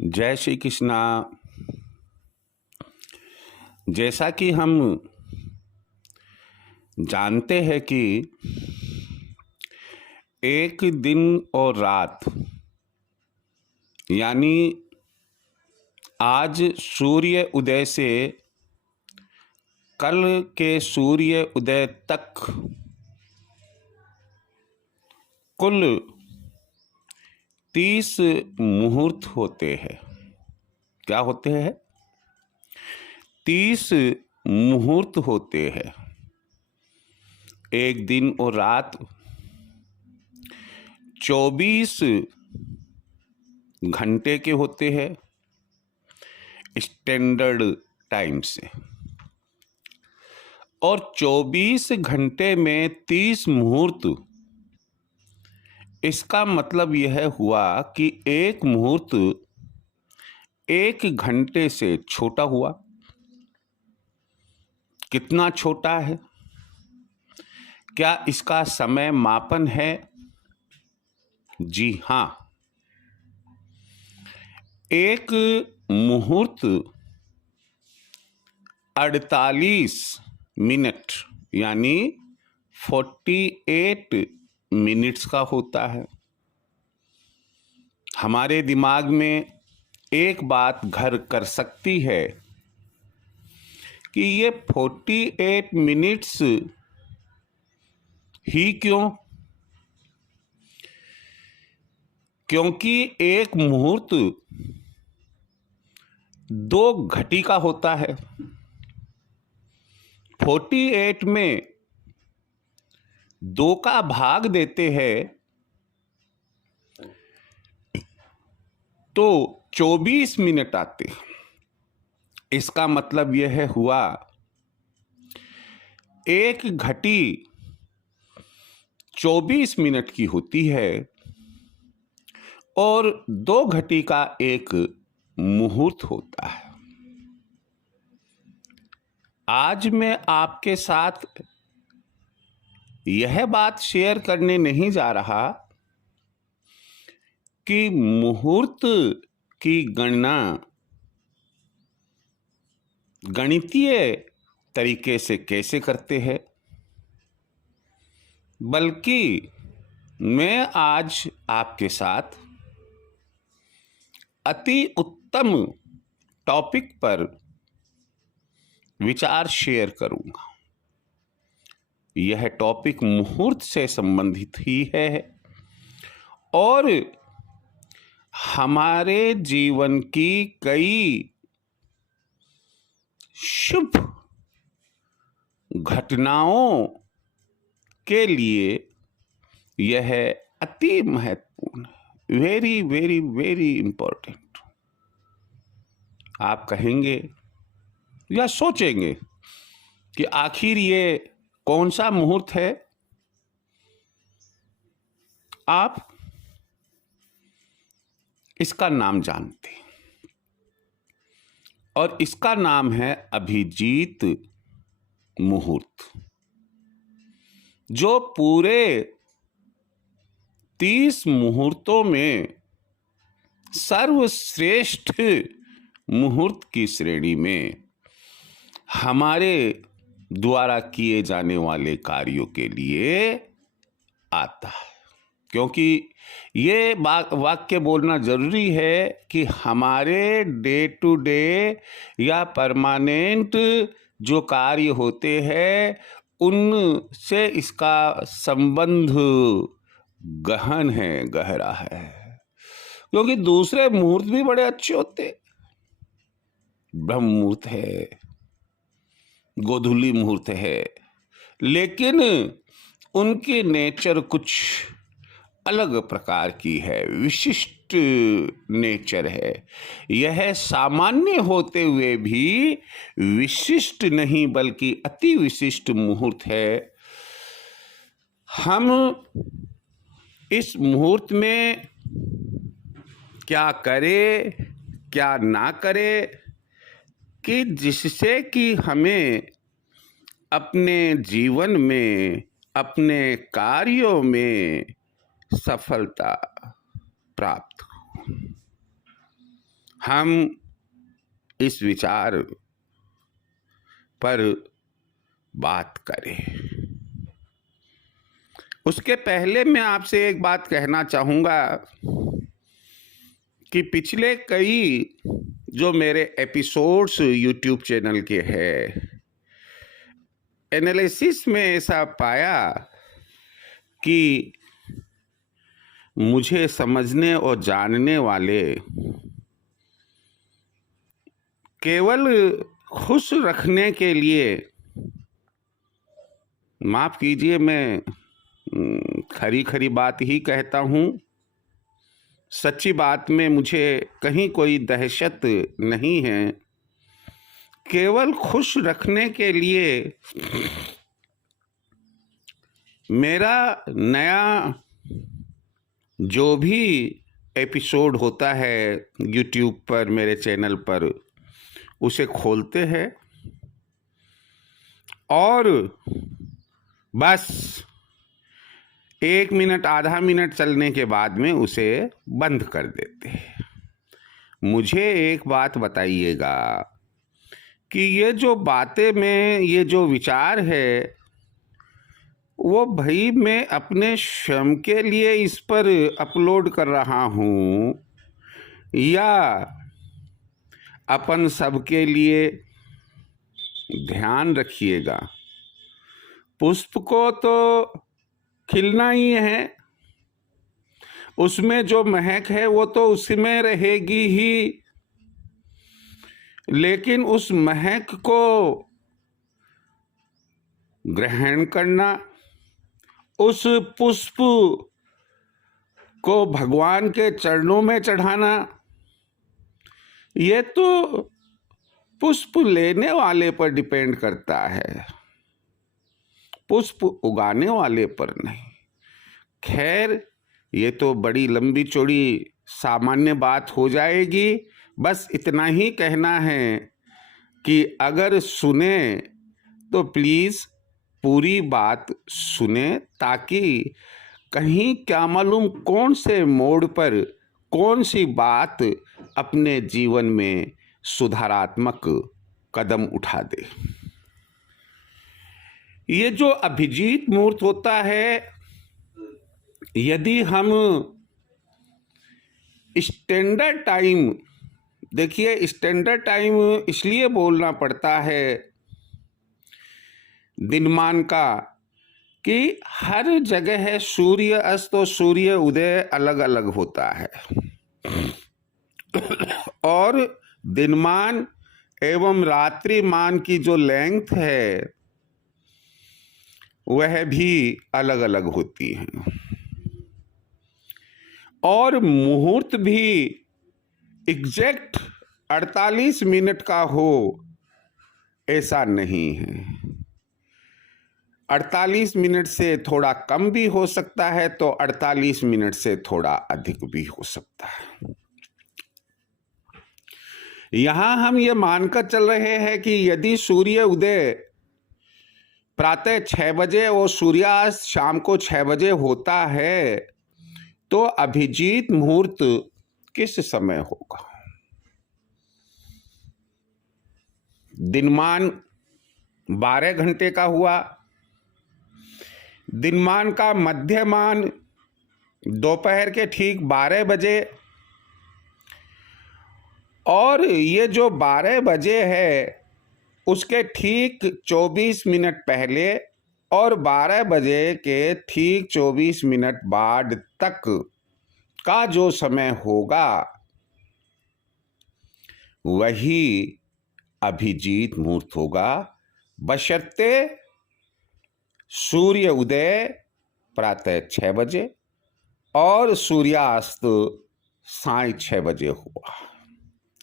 जय श्री कृष्णा। जैसा कि हम जानते हैं कि एक दिन और रात यानी आज सूर्य उदय से कल के सूर्य उदय तक कुल 30 मुहूर्त होते हैं। क्या होते हैं? 30 मुहूर्त होते हैं। एक दिन और रात 24 घंटे के होते हैं स्टैंडर्ड टाइम से, और 24 घंटे में 30 मुहूर्त। इसका मतलब यह हुआ कि एक मुहूर्त 1 घंटे से छोटा हुआ। कितना छोटा है? क्या इसका समय मापन है? जी हाँ, एक मुहूर्त 48 मिनट यानी 48 मिनट्स का होता है। हमारे दिमाग में एक बात घर कर सकती है कि ये 48 मिनट्स ही क्यों? क्योंकि एक मुहूर्त 2 घटी का होता है। 48 में 2 का भाग देते हैं तो 24 मिनट आते। इसका मतलब यह हुआ एक घटी 24 मिनट की होती है और 2 घटी का एक मुहूर्त होता है। आज मैं आपके साथ यह बात शेयर करने नहीं जा रहा कि मुहूर्त की गणना गणितीय तरीके से कैसे करते हैं, बल्कि मैं आज आपके साथ अति उत्तम टॉपिक पर विचार शेयर करूंगा। यह टॉपिक मुहूर्त से संबंधित ही है और हमारे जीवन की कई शुभ घटनाओं के लिए यह अति महत्वपूर्ण है। Very very very important. आप कहेंगे या सोचेंगे कि आखिर ये कौन सा मुहूर्त है? आप इसका नाम जानते हैं और इसका नाम है अभिजीत मुहूर्त, जो पूरे 30 मुहूर्तों में सर्वश्रेष्ठ मुहूर्त की श्रेणी में हमारे द्वारा किए जाने वाले कार्यों के लिए आता है। क्योंकि ये वाक्य बोलना जरूरी है कि हमारे डे टू डे या परमानेंट जो कार्य होते हैं उनसे इसका संबंध गहन है, गहरा है। क्योंकि दूसरे मुहूर्त भी बड़े अच्छे होते, ब्रह्म मुहूर्त है, गोधूली मुहूर्त है, लेकिन उनकी नेचर कुछ अलग प्रकार की है, विशिष्ट नेचर है। यह सामान्य होते हुए भी विशिष्ट नहीं बल्कि अति विशिष्ट मुहूर्त है। हम इस मुहूर्त में क्या करें क्या ना करें कि जिससे कि हमें अपने जीवन में अपने कार्यों में सफलता प्राप्त हो। हम इस विचार पर बात करें। उसके पहले मैं आपसे एक बात कहना चाहूँगा कि पिछले कई जो मेरे एपिसोड्स यूट्यूब चैनल के हैं, एनालिसिस में ऐसा पाया कि मुझे समझने और जानने वाले केवल खुश रखने के लिए, माफ़ कीजिए मैं खरी खरी बात ही कहता हूँ, सच्ची बात में मुझे कहीं कोई दहशत नहीं है, केवल खुश रखने के लिए मेरा नया जो भी एपिसोड होता है यूट्यूब पर, मेरे चैनल पर, उसे खोलते हैं और बस 1 मिनट आधा मिनट चलने के बाद में उसे बंद कर देते हैं। मुझे एक बात बताइएगा कि ये जो बातें में, ये जो विचार है, वो भाई मैं अपने श्रम के लिए इस पर अपलोड कर रहा हूँ या अपन सबके लिए? ध्यान रखिएगा, पुष्प को तो खिलना ही है, उसमें जो महक है वो तो उसमें रहेगी ही, लेकिन उस महक को ग्रहण करना, उस पुष्प को भगवान के चरणों में चढ़ाना, ये तो पुष्प लेने वाले पर डिपेंड करता है, पुष्प उगाने वाले पर नहीं। खैर, ये तो बड़ी लंबी चौड़ी सामान्य बात हो जाएगी। बस इतना ही कहना है कि अगर सुने तो प्लीज़ पूरी बात सुने, ताकि कहीं क्या मालूम कौन से मोड़ पर कौन सी बात अपने जीवन में सुधारात्मक कदम उठा दे। ये जो अभिजीत मुहूर्त होता है, यदि हम स्टैंडर्ड टाइम, देखिए स्टैंडर्ड टाइम इसलिए बोलना पड़ता है दिनमान का कि हर जगह सूर्य अस्त और सूर्य उदय अलग अलग होता है और दिनमान एवं रात्रिमान की जो लेंथ है वह भी अलग अलग होती है, और मुहूर्त भी एग्जैक्ट 48 मिनट का हो ऐसा नहीं है। 48 मिनट से थोड़ा कम भी हो सकता है, तो 48 मिनट से थोड़ा अधिक भी हो सकता है। यहां हम ये मानकर चल रहे हैं कि यदि सूर्य उदय प्रातः 6 बजे और सूर्यास्त शाम को 6 बजे होता है, तो अभिजीत मुहूर्त किस समय होगा? दिनमान 12 घंटे का हुआ, दिनमान का मध्यमान दोपहर के ठीक 12 बजे, और ये जो 12 बजे है उसके ठीक 24 मिनट पहले और 12 बजे के ठीक 24 मिनट बाद तक का जो समय होगा वही अभिजीत मुहूर्त होगा, बशर्ते सूर्य उदय प्रातः 6 बजे और सूर्यास्त साय 6 बजे हुआ।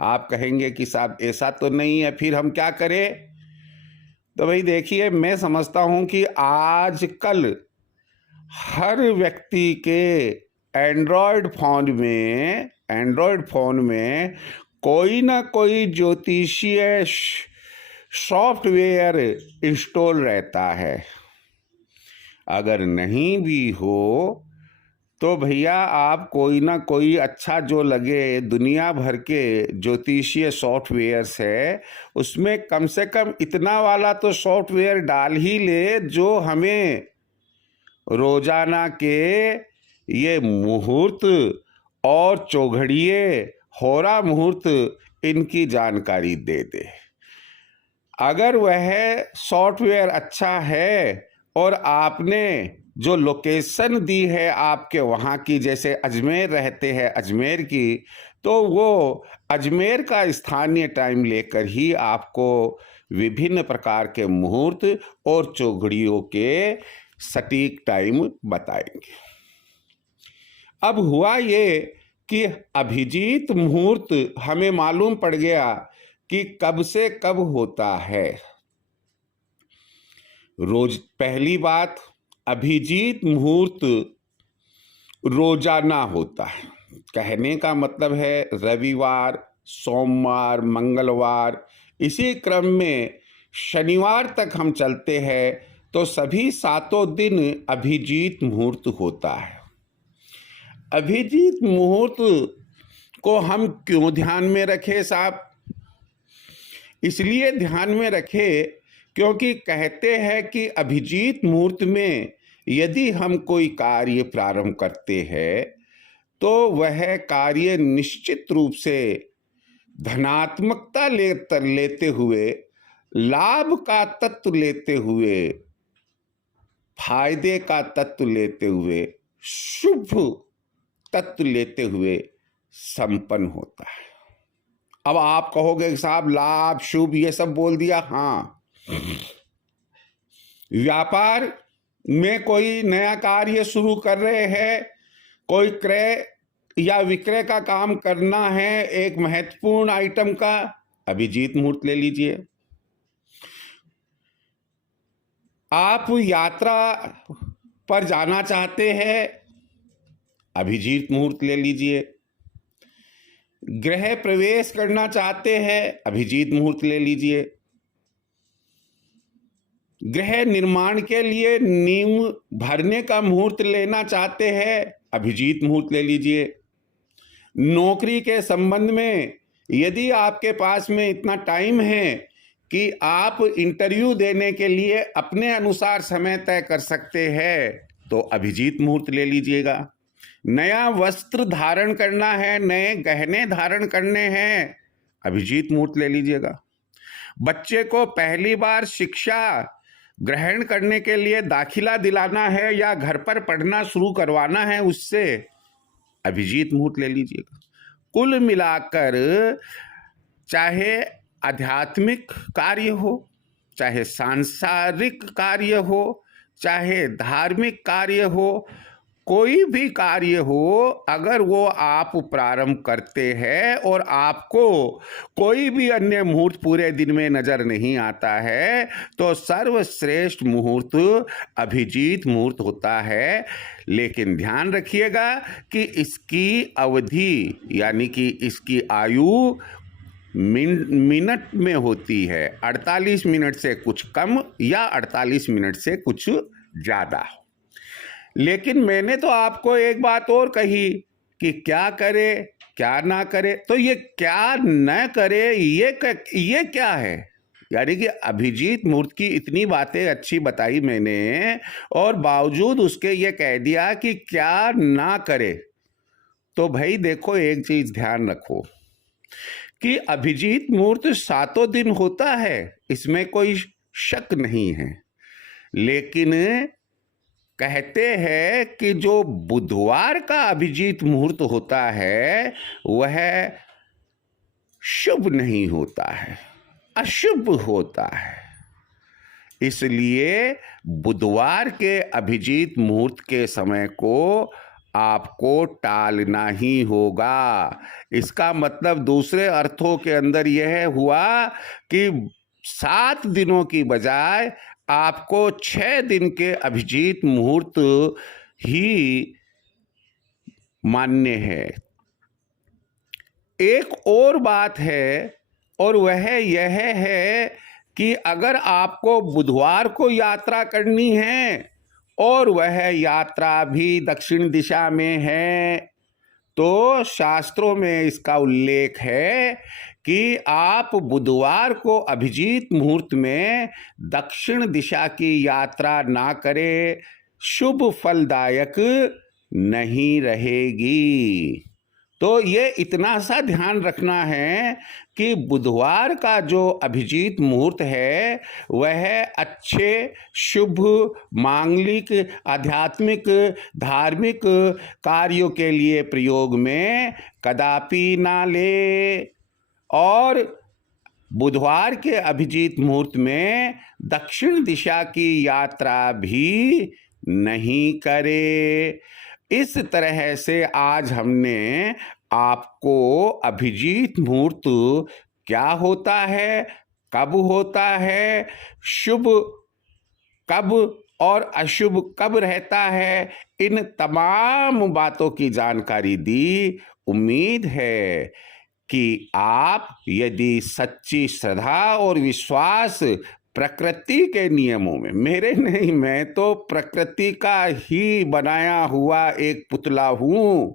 आप कहेंगे कि साहब ऐसा तो नहीं है, फिर हम क्या करें? तो भाई देखिए, मैं समझता हूं कि आजकल हर व्यक्ति के एंड्रॉयड फोन में कोई ना कोई ज्योतिषीय सॉफ्टवेयर इंस्टॉल रहता है। अगर नहीं भी हो तो भैया आप कोई ना कोई अच्छा जो लगे, दुनिया भर के ज्योतिषीय सॉफ्टवेयर्स है, उसमें कम से कम इतना वाला तो सॉफ्टवेयर डाल ही ले जो हमें रोजाना के ये मुहूर्त और चौघड़िए, होरा मुहूर्त, इनकी जानकारी दे दे। अगर वह सॉफ्टवेयर अच्छा है और आपने जो लोकेशन दी है आपके वहाँ की, जैसे अजमेर रहते हैं अजमेर की, तो वो अजमेर का स्थानीय टाइम लेकर ही आपको विभिन्न प्रकार के मुहूर्त और चौघड़ियों के सटीक टाइम बताएंगे। अब हुआ ये कि अभिजीत मुहूर्त हमें मालूम पड़ गया कि कब से कब होता है। रोज पहली बात, अभिजीत मुहूर्त रोजाना होता है। कहने का मतलब है रविवार, सोमवार, मंगलवार, इसी क्रम में शनिवार तक हम चलते हैं तो सभी 7 दिन अभिजीत मुहूर्त होता है। अभिजीत मुहूर्त को हम क्यों ध्यान में रखें साहब? इसलिए ध्यान में रखें क्योंकि कहते हैं कि अभिजीत मुहूर्त में यदि हम कोई कार्य प्रारंभ करते हैं तो वह कार्य निश्चित रूप से धनात्मकता लेते हुए, लाभ का तत्व लेते हुए, फायदे का तत्व लेते हुए, शुभ तत्व लेते हुए संपन्न होता है। अब आप कहोगे साहब लाभ शुभ ये सब बोल दिया। हाँ, व्यापार में कोई नया कार्य शुरू कर रहे हैं, कोई क्रय या विक्रय का काम करना है एक महत्वपूर्ण आइटम का, अभिजीत मुहूर्त ले लीजिए। आप यात्रा पर जाना चाहते हैं, अभिजीत मुहूर्त ले लीजिए। गृह प्रवेश करना चाहते हैं, अभिजीत मुहूर्त ले लीजिए। गृह निर्माण के लिए नींव भरने का मुहूर्त लेना चाहते हैं, अभिजीत मुहूर्त ले लीजिए। नौकरी के संबंध में यदि आपके पास में इतना टाइम है कि आप इंटरव्यू देने के लिए अपने अनुसार समय तय कर सकते हैं तो अभिजीत मुहूर्त ले लीजिएगा। नया वस्त्र धारण करना है, नए गहने धारण करने हैं, अभिजीत मुहूर्त ले लीजिएगा। बच्चे को पहली बार शिक्षा ग्रहण करने के लिए दाखिला दिलाना है या घर पर पढ़ना शुरू करवाना है उससे, अभिजीत मुहूर्त ले लीजिएगा। कुल मिलाकर चाहे आध्यात्मिक कार्य हो, चाहे सांसारिक कार्य हो, चाहे धार्मिक कार्य हो, कोई भी कार्य हो, अगर वो आप प्रारंभ करते हैं और आपको कोई भी अन्य मुहूर्त पूरे दिन में नजर नहीं आता है तो सर्वश्रेष्ठ मुहूर्त अभिजीत मुहूर्त होता है। लेकिन ध्यान रखिएगा कि इसकी अवधि यानी कि इसकी आयु मिनट में होती है, 48 मिनट से कुछ कम या 48 मिनट से कुछ ज़्यादा। लेकिन मैंने तो आपको एक बात और कही कि क्या करे क्या ना करे, तो ये क्या न करे ये क्या है? यानी कि अभिजीत मुहूर्त की इतनी बातें अच्छी बताई मैंने और बावजूद उसके ये कह दिया कि क्या ना करे। तो भाई देखो, एक चीज ध्यान रखो कि अभिजीत मुहूर्त 7 दिन होता है, इसमें कोई शक नहीं है। लेकिन कहते हैं कि जो बुधवार का अभिजीत मुहूर्त होता है वह शुभ नहीं होता है, अशुभ होता है। इसलिए बुधवार के अभिजीत मुहूर्त के समय को आपको टालना ही होगा। इसका मतलब दूसरे अर्थों के अंदर यह हुआ कि 7 दिनों की बजाय आपको 6 दिन के अभिजीत मुहूर्त ही मान्य है। एक और बात है और वह यह है कि अगर आपको बुधवार को यात्रा करनी है और वह यात्रा भी दक्षिण दिशा में है, तो शास्त्रों में इसका उल्लेख है कि आप बुधवार को अभिजीत मुहूर्त में दक्षिण दिशा की यात्रा ना करें, शुभ फलदायक नहीं रहेगी। तो ये इतना सा ध्यान रखना है कि बुधवार का जो अभिजीत मुहूर्त है वह अच्छे, शुभ, मांगलिक, आध्यात्मिक, धार्मिक कार्यों के लिए प्रयोग में कदापि ना ले, और बुधवार के अभिजीत मुहूर्त में दक्षिण दिशा की यात्रा भी नहीं करे। इस तरह से आज हमने आपको अभिजीत मुहूर्त क्या होता है, कब होता है, शुभ कब और अशुभ कब रहता है, इन तमाम बातों की जानकारी दी। उम्मीद है कि आप यदि सच्ची श्रद्धा और विश्वास प्रकृति के नियमों में, मेरे नहीं, मैं तो प्रकृति का ही बनाया हुआ एक पुतला हूं,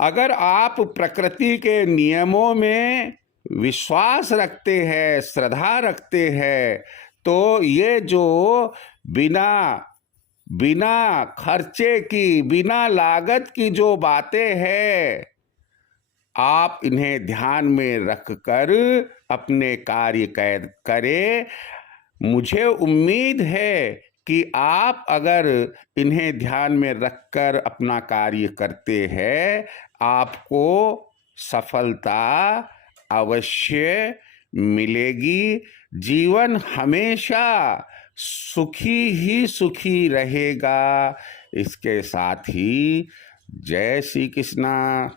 अगर आप प्रकृति के नियमों में विश्वास रखते हैं, श्रद्धा रखते हैं, तो ये जो बिना खर्चे की, बिना लागत की जो बातें हैं, आप इन्हें ध्यान में रखकर अपने कार्य करें। मुझे उम्मीद है कि आप अगर इन्हें ध्यान में रखकर अपना कार्य करते हैं, आपको सफलता अवश्य मिलेगी। जीवन हमेशा सुखी ही सुखी रहेगा। इसके साथ ही जय श्री कृष्णा।